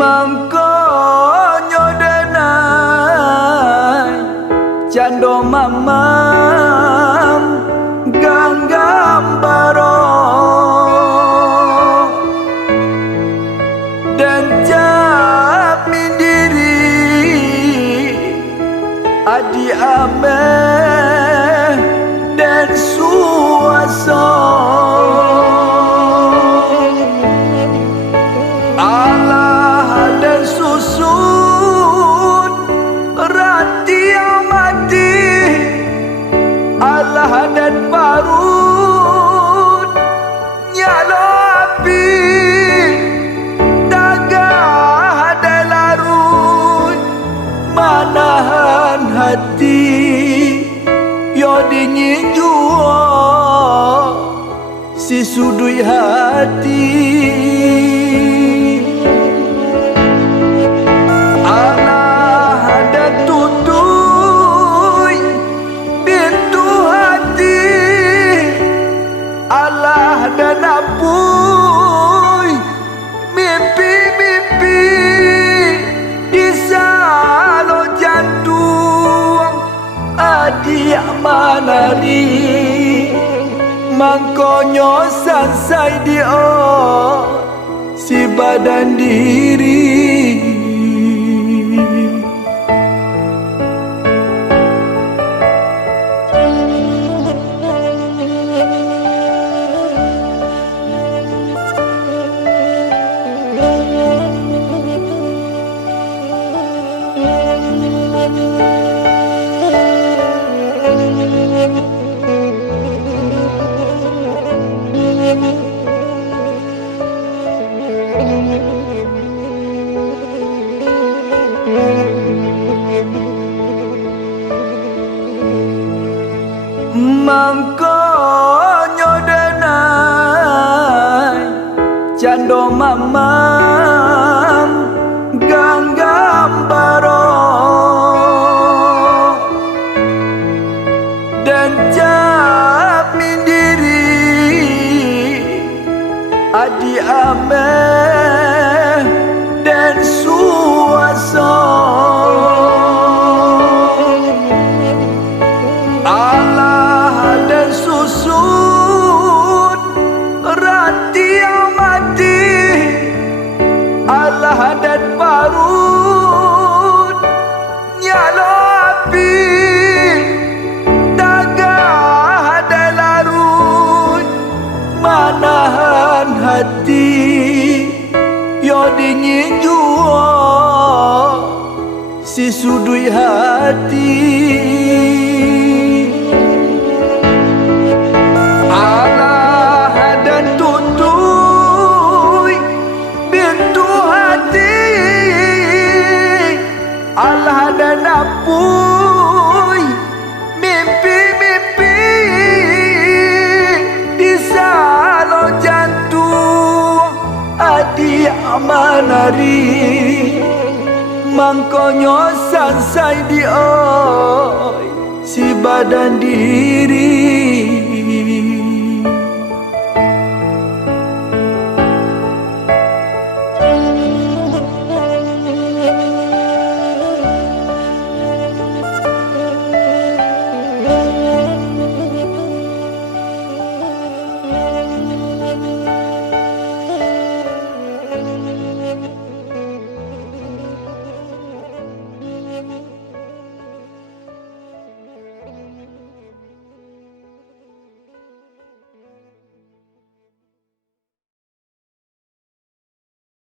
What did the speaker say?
Mangkonyo denai cando mamam Ganggam Baro dan cap mindiri adi ame dan suaso dan parut nyalo api dagah dan larut manahan hati yo dingin jua si sudui hati Allah dan tutui pintu Allah dan ampui mimpi-mimpi di salo jantung adik manari mangkonyo sansai dio si badan diri Mangkonyo denai cando mamam Ganggam Baro dan cap mindiri adi ame dan suaso Allah dan parut nyalo api dagah dan larut manahan hati yo dingin jua si sudui hati Allah dan tutui pintu Allah dan ampui mimpi-mimpi di salo jantung adik manari mangkonyo sansai dioi si badan diri